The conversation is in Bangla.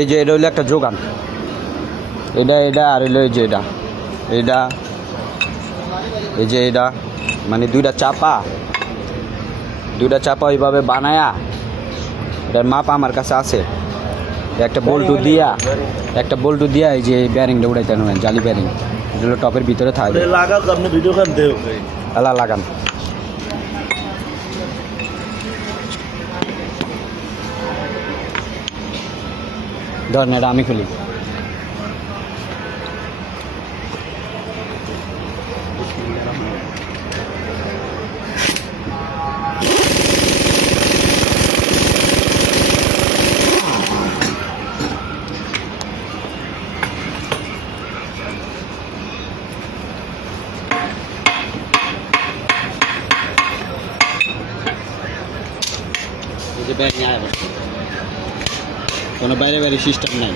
এই যে এটা হইলো একটা যোগান, এটা আর হইলো এই যে এটা এই যে এটা মানে দুইটা চাপা ওইভাবে বানায়া, এটার মাপ আমার কাছে আছে। একটা বল্টু দিয়া এই যে ব্যারিংটা উড়াইতে নেবেন, জালি ব্যারিং, এগুলো টপের ভিতরে থাকবে। এলা লাগান। ধরেন এটা আমি খুলি। কোনো বাইরে সিস্টেম নাই।